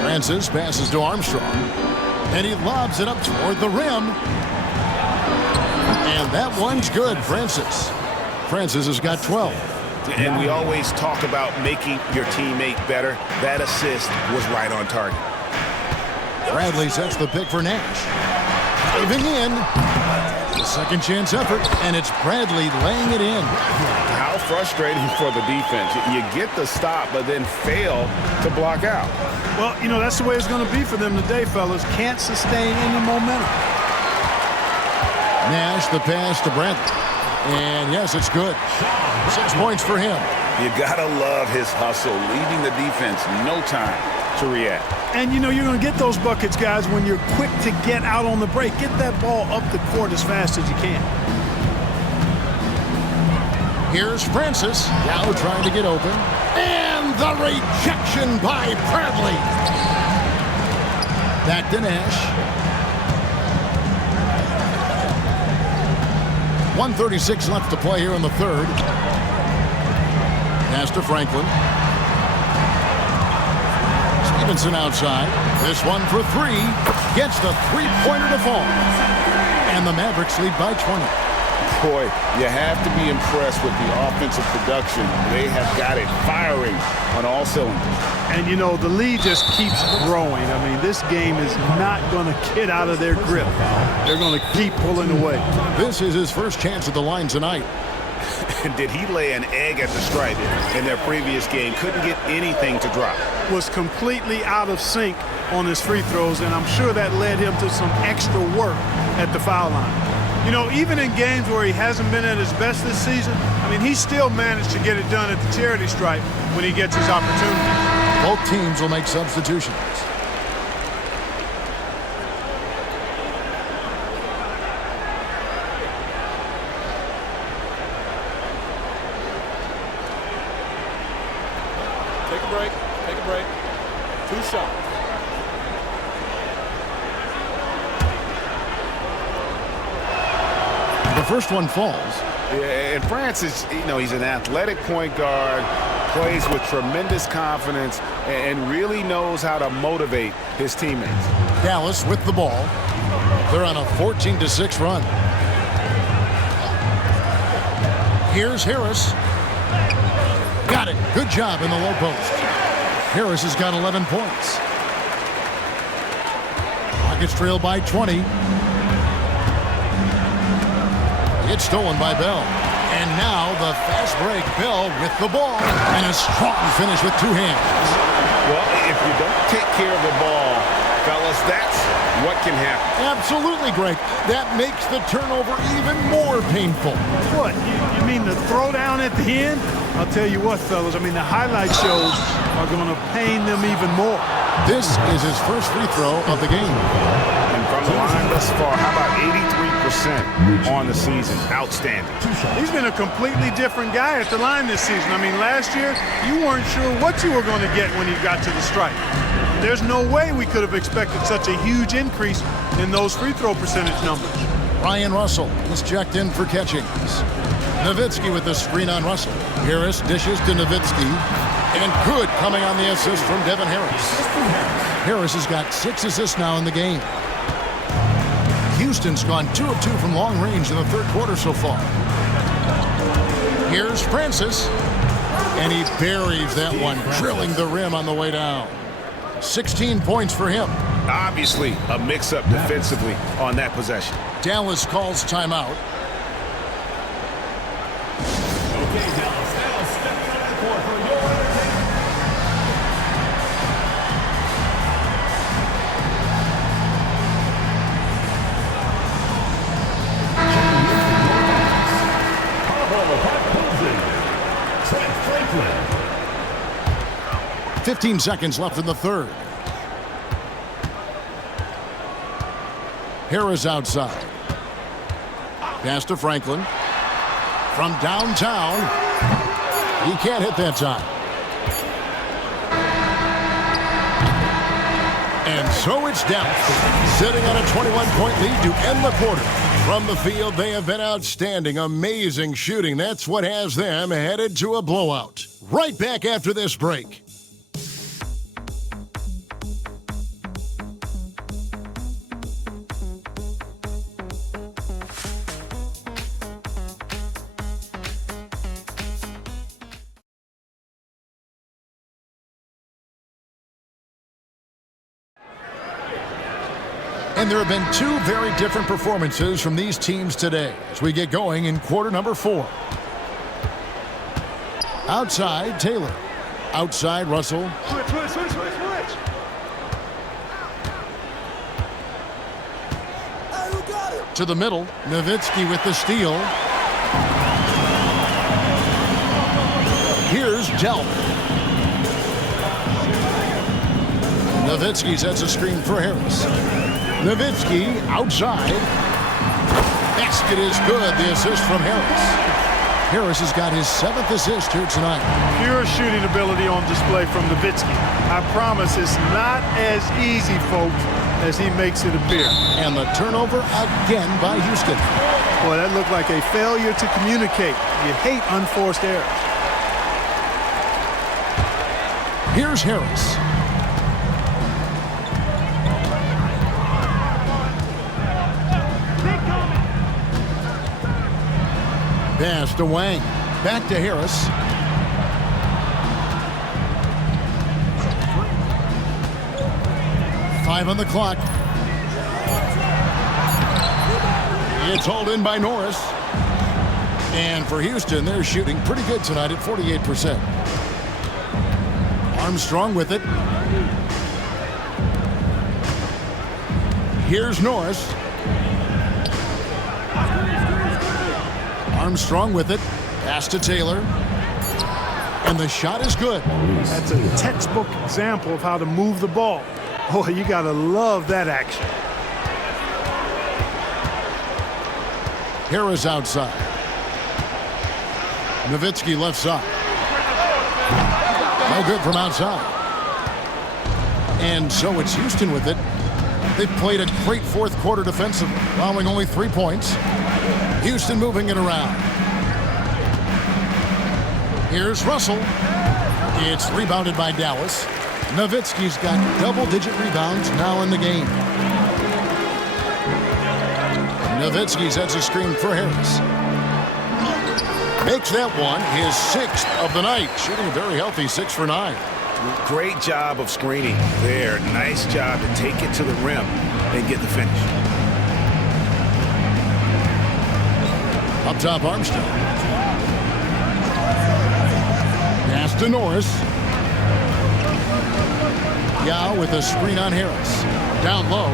Francis passes to Armstrong. And he lobs it up toward the rim. And that one's good, Francis. Francis has got 12. And we always talk about making your teammate better. That assist was right on target. Bradley sets the pick for Nash. Diving in. The second chance effort, and it's Bradley laying it in. How frustrating for the defense. You get the stop, but then fail to block out. Well, you know, that's the way it's going to be for them today, fellas. Can't sustain any momentum. Nash, the pass to Bradley. And yes, it's good. 6 points for him. You gotta love his hustle, leaving the defense no time to react. And you know you're going to get those buckets, guys, when you're quick to get out on the break. Get that ball up the court as fast as you can. Here's Francis. Now trying to get open. And the rejection by Bradley. Back to Nash. 1:36 left to play here in the third. Pass to Franklin. Stevenson outside. This one for three. Gets the three-pointer to fall. And the Mavericks lead by 20. Boy, you have to be impressed with the offensive production. They have got it firing on all cylinders. And, you know, the lead just keeps growing. I mean, this game is not going to get out of their grip. They're going to keep pulling away. This is his first chance at the line tonight. And did he lay an egg at the stripe in their previous game? Couldn't get anything to drop. Was completely out of sync on his free throws, and I'm sure that led him to some extra work at the foul line. You know, even in games where he hasn't been at his best this season, I mean, he still managed to get it done at the charity stripe when he gets his opportunity. Both teams will make substitutions. Take a break. Take a break. 2 shots. The first one falls. Yeah, and Francis, you know, he's an athletic point guard, plays with tremendous confidence, and really knows how to motivate his teammates. Dallas with the ball. They're on a 14-6 run. Here's Harris. Got it. Good job in the low post. Harris has got 11 points. Rockets trail by 20. It's stolen by Bell. And now the fast break. Bell with the ball. And a strong finish with 2 hands. Well, if you don't take care of the ball, fellas, that's what can happen. Absolutely, Greg. That makes the turnover even more painful. What? You mean the throwdown at the end? I'll tell you what, fellas. I mean, the highlight shows are going to pain them even more. This is his first free throw of the game. And from the line thus far, how about 83% on the season? Outstanding. He's been a completely different guy at the line this season. I mean, last year, you weren't sure what you were going to get when you got to the stripe. There's no way we could have expected such a huge increase in those free throw percentage numbers. Ryan Russell is checked in for catchings. Nowitzki with the screen on Russell. Harris dishes to Nowitzki. And good coming on the assist from Devin Harris. Harris has got 6 assists now in the game. Houston's gone 2 of 2 from long range in the third quarter so far. Here's Francis. And he buries that one, drilling the rim on the way down. 16 points for him. Obviously, a mix-up defensively on that possession. Dallas calls timeout. Okay, Dallas, now stepping on the court for your entertainment. Trent Franklin. 15 seconds left in the third. Harris outside. Pass to Franklin. From downtown. He can't hit that time. And so it's Dallas, sitting on a 21-point lead to end the quarter. From the field, they have been outstanding, amazing shooting. That's what has them headed to a blowout. Right back after this break. And there have been two very different performances from these teams today as we get going in quarter number 4. Outside, Taylor. Outside, Russell. Switch. To the middle, Nowitzki with the steal. Here's Delp. Nowitzki sets a screen for Harris. Nowitzki outside. Basket is good. The assist from Harris. Harris has got his 7th assist here tonight. Pure shooting ability on display from Nowitzki. I promise it's not as easy, folks, as he makes it appear. And the turnover again by Houston. Boy, that looked like a failure to communicate. You hate unforced errors. Here's Harris. Pass to Wang. Back to Harris. Five on the clock. It's hauled in by Norris. And for Houston, they're shooting pretty good tonight at 48%. Armstrong with it. Here's Norris. Armstrong with it. Pass to Taylor. And the shot is good. That's a textbook example of how to move the ball. Boy, you got to love that action. Harris outside. Nowitzki left side. No good from outside. And so it's Houston with it. They've played a great fourth quarter defensively, allowing only 3 points. Houston moving it around. Here's Russell. It's rebounded by Dallas. Nowitzki's got double-digit rebounds now in the game. Nowitzki sets a screen for Harris. Makes that one his 6th of the night, shooting a very healthy 6 for 9. Great job of screening there. Nice job to take it to the rim and get the finish. Up top, Armstrong. Pass to Norris. Yao with a screen on Harris. Down low.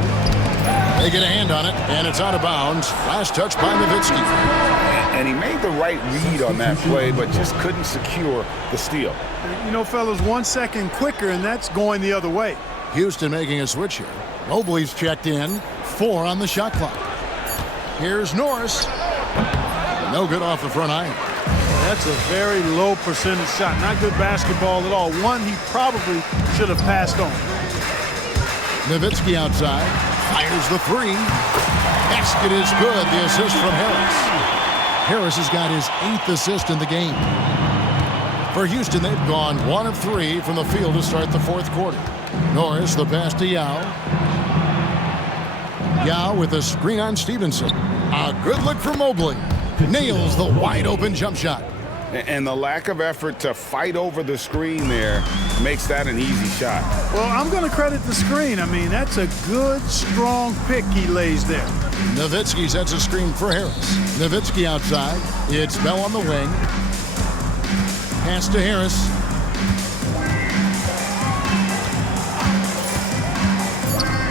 They get a hand on it, and it's out of bounds. Last touch by Nowitzki. And he made the right read on that play, but just couldn't secure the steal. You know, fellas, 1 second quicker, and that's going the other way. Houston making a switch here. Mobley's checked in. 4 on the shot clock. Here's Norris. No good off the front iron. That's a very low percentage shot. Not good basketball at all. One he probably should have passed on. Nowitzki outside. Fires the 3. Basket is good. The assist from Harris. Harris has got his 8th assist in the game. For Houston, they've gone 1 of 3 from the field to start the fourth quarter. Norris, the pass to Yao. Yao with a screen on Stevenson. A good look for Mobley. Nails the wide open jump shot. And the lack of effort to fight over the screen there makes that an easy shot. Well, I'm going to credit the screen. I mean, that's a good, strong pick he lays there. Nowitzki sets a screen for Harris. Nowitzki outside. It's Bell on the wing. Pass to Harris.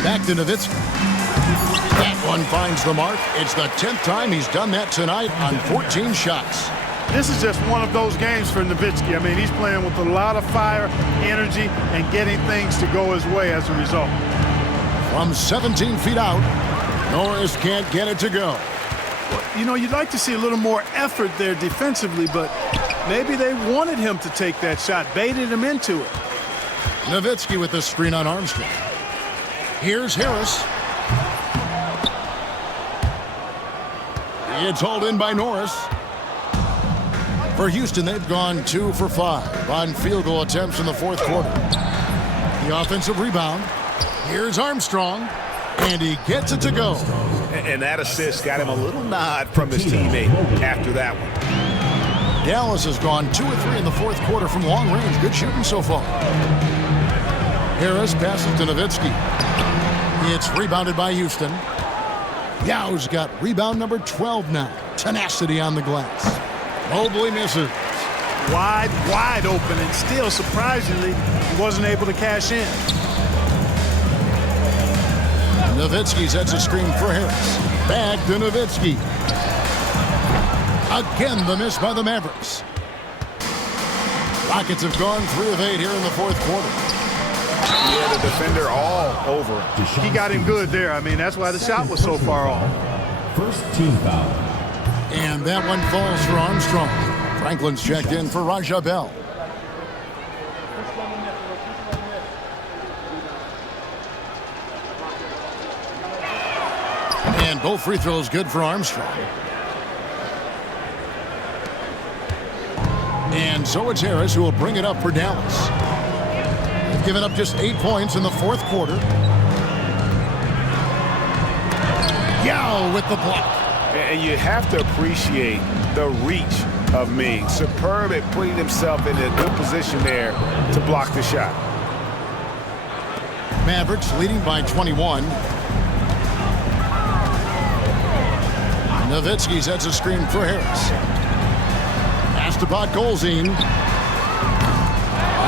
Back to Nowitzki. That one finds the mark. It's the 10th time he's done that tonight on 14 shots. This is just one of those games for Nowitzki. I mean, he's playing with a lot of fire, energy, and getting things to go his way as a result. From 17 feet out, Norris can't get it to go. You know, you'd like to see a little more effort there defensively, but maybe they wanted him to take that shot, baited him into it. Nowitzki with the screen on Armstrong. Here's Harris. It's hauled in by Norris. For Houston, they've gone 2 for 5 on field goal attempts in the fourth quarter. The offensive rebound. Here's Armstrong, and he gets it to go. And that assist got him a little nod from his teammate after that one. Dallas has gone 2 or 3 in the fourth quarter from long range. Good shooting so far. Harris passes to Nowitzki. It's rebounded by Houston. Yao's got rebound number 12 now. Tenacity on the glass. Mobley misses. Wide open, and still, surprisingly, he wasn't able to cash in. Nowitzki sets a screen for Harris. Back to Nowitzki. Again, the miss by the Mavericks. Rockets have gone 3 of 8 here in the fourth quarter. Yeah, the defender all over him. He got him good there. I mean, that's why the shot was so far off. First team foul. And that one falls for Armstrong. Franklin's checked in for Raja Bell. And both free throws good for Armstrong. And so it's Harris who will bring it up for Dallas. They've given up just 8 points in the fourth quarter. Yao with the block. And you have to appreciate the reach of Ming. Superb at putting himself in a good position there to block the shot. Mavericks leading by 21. Nowitzki sets a screen for Harris. Pass to Golzine.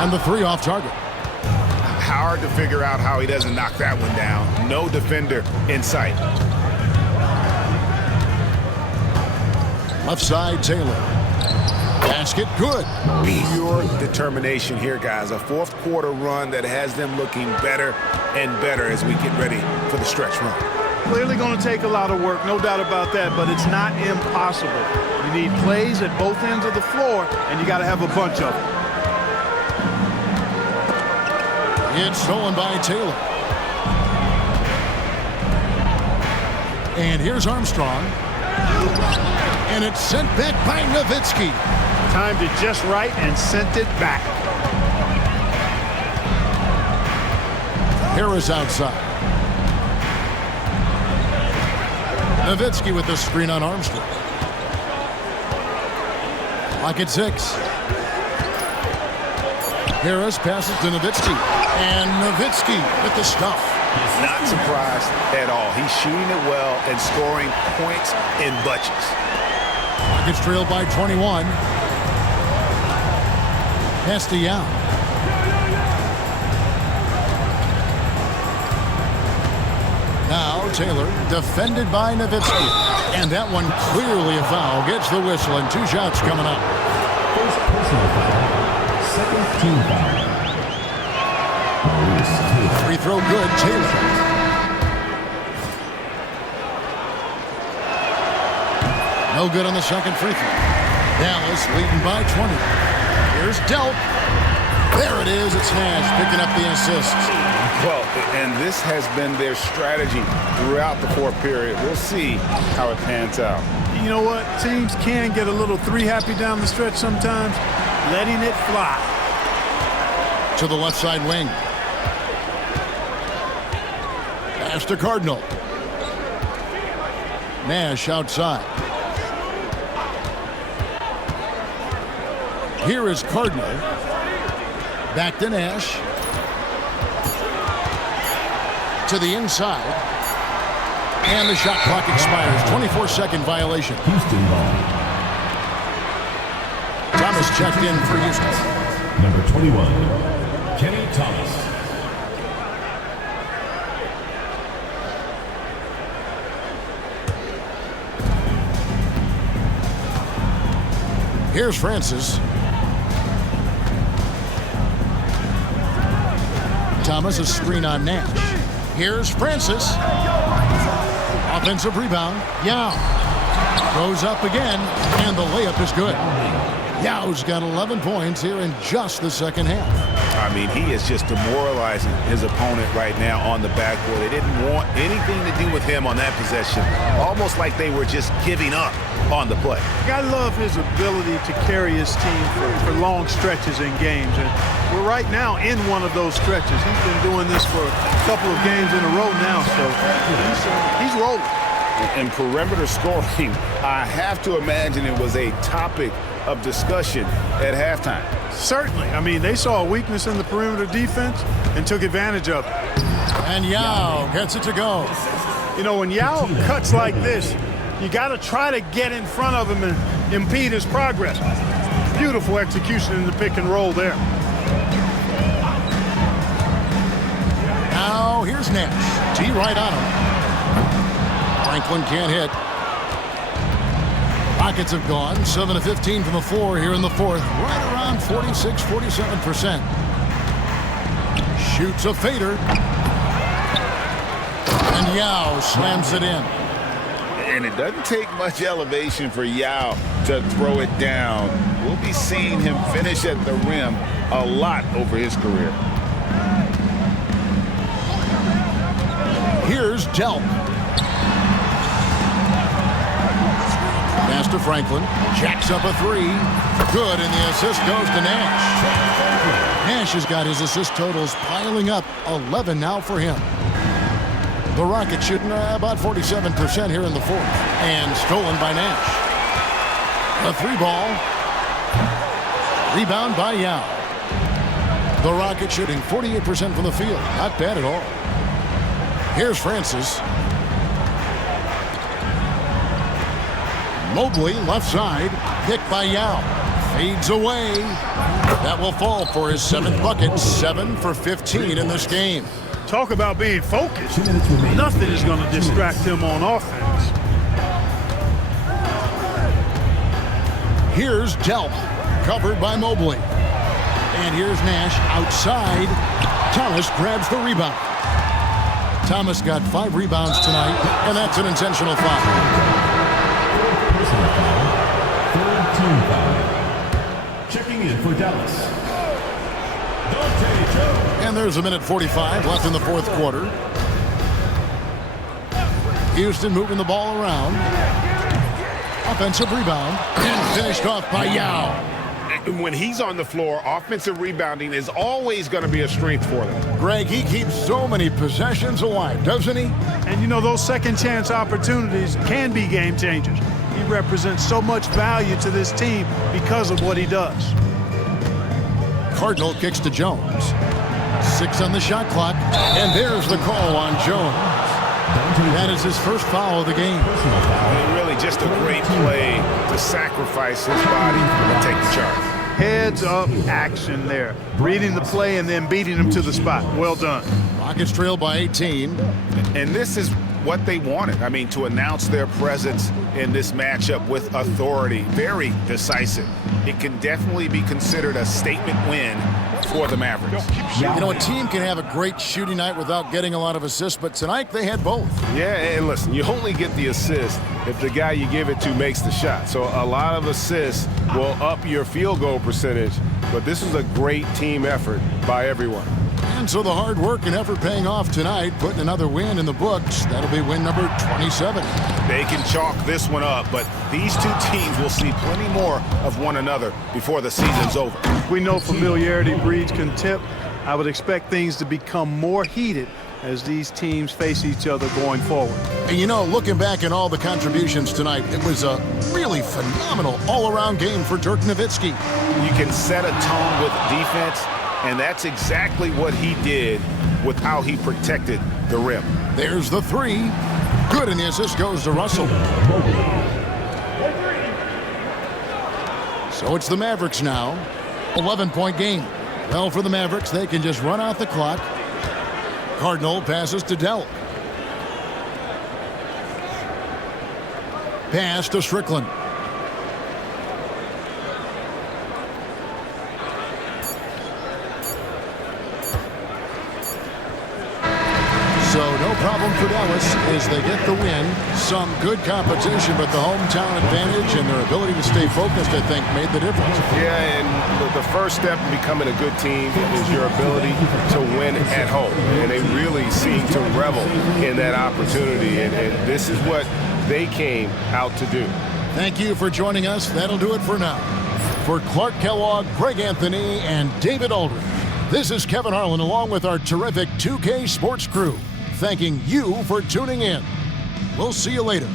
And the 3 off target. Hard to figure out how he doesn't knock that one down. No defender in sight. Left side, Taylor. Basket good. Pure determination here, guys. A fourth quarter run that has them looking better and better as we get ready for the stretch run. Clearly going to take a lot of work, no doubt about that, but it's not impossible. You need plays at both ends of the floor, and you got to have a bunch of them. It's stolen by Taylor. And here's Armstrong. And it's sent back by Nowitzki. Timed it just right and sent it back. Harris outside. Nowitzki with the screen on Armstrong. Clock at 6. Harris passes to Nowitzki. And Nowitzki with the stuff. Not surprised at all. He's shooting it well and scoring points in bunches. Rockets trailed by 21. Pass to Yao. Now Taylor, defended by Nowitzki. And that one clearly a foul. Gets the whistle, and 2 shots coming up. First personal foul. Second team foul. Free throw good, Taylor. No good on the second free throw. Dallas leading by 20. Here's Delp. There it is. It's Nash picking up the assist. Well, and this has been their strategy throughout the fourth period. We'll see how it pans out. You know what? Teams can get a little 3-happy down the stretch sometimes. Letting it fly. To the left side wing. Pass to Cardinal. Nash outside. Here is Cardinal. Back to Nash. To the inside. And the shot clock expires. 24-second violation. Houston ball. Thomas checked in for Houston. Number 21, Kenny Thomas. Here's Francis. Thomas, a screen on Nash. Here's Francis. Offensive rebound. Yao goes up again, and the layup is good. Yao's got 11 points here in just the second half. I mean, he is just demoralizing his opponent right now on the backboard. They didn't want anything to do with him on that possession. Almost like they were just giving up on the play. I love his ability to carry his team for long stretches in games. And we're right now in one of those stretches. He's been doing this for a couple of games in a row now, so he's rolling. In perimeter scoring, I have to imagine it was a topic of discussion at halftime. Certainly. I mean, they saw a weakness in the perimeter defense and took advantage of it. And Yao gets it to go. You know, when Yao cuts like this, you got to try to get in front of him and impede his progress. Beautiful execution in the pick and roll there. Now here's Nash. T right on him. Franklin can't hit. Rockets have gone 7 of 15 from the floor here in the fourth. Right around 46-47%. Shoots a fader. And Yao slams it in. And it doesn't take much elevation for Yao to throw it down. We'll be seeing him finish at the rim a lot over his career. Here's Delp. Pass to Franklin. Jacks up a three. Good, and the assist goes to Nash. Nash has got his assist totals piling up. 11 now for him. The Rockets shooting about 47% here in the fourth. And stolen by Nash. A three ball. Rebound by Yao. The Rockets shooting 48% from the field. Not bad at all. Here's Francis. Mobley, left side. Picked by Yao. Fades away. That will fall for his 7th bucket. 7 for 15 in this game. Talk about being focused. Nothing is going to distract him on offense. Here's Delp. Covered by Mobley. And here's Nash outside. Thomas grabs the rebound. Thomas got 5 rebounds tonight, and that's an intentional foul. Personal foul. Third team foul. Checking in for Dallas, Dante Joe. And there's a minute 45 left in the fourth quarter. Houston moving the ball around. Offensive rebound. And finished off by Yao. When he's on the floor, offensive rebounding is always going to be a strength for them. Greg, he keeps so many possessions alive, doesn't he? And you know, those second chance opportunities can be game changers. He represents so much value to this team because of what he does. Cardinal kicks to Jones. 6 on the shot clock. And there's the call on Jones. That is his first foul of the game. And really just a great play to sacrifice his body and take the charge. Heads up action there. Reading the play and then beating him to the spot. Well done. Rockets trail by 18. And this is what they wanted. I mean, to announce their presence in this matchup with authority. Very decisive. It can definitely be considered a statement win for the Mavericks. You know, a team can have a great shooting night without getting a lot of assists, but tonight they had both. Yeah, and listen, you only get the assist if the guy you give it to makes the shot. So a lot of assists will up your field goal percentage, but this is a great team effort by everyone. And so the hard work and effort paying off tonight, putting another win in the books. That'll be win number 27. They can chalk this one up, but these two teams will see plenty more of one another before the season's over. We know familiarity breeds contempt. I would expect things to become more heated as these teams face each other going forward. And you know, looking back at all the contributions tonight, it was a really phenomenal all-around game for Dirk Nowitzki. You can set a tone with defense, and that's exactly what he did with how he protected the rim. There's the three. Good, and the assist goes to Russell. So it's the Mavericks now. 11-point game. Well, for the Mavericks, they can just run out the clock. Cardinal passes to Dell. Pass to Strickland. So no problem for Dallas as they get the win. Some good competition, but the hometown advantage and their ability to stay focused, I think, made the difference. Yeah, and the first step in becoming a good team is your ability to win at home. And they really seem to revel in that opportunity. And this is what they came out to do. Thank you for joining us. That'll do it for now. For Clark Kellogg, Greg Anthony, and David Aldridge, this is Kevin Harlan along with our terrific 2K Sports crew, thanking you for tuning in. We'll see you later.